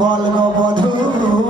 বল গো বধূ।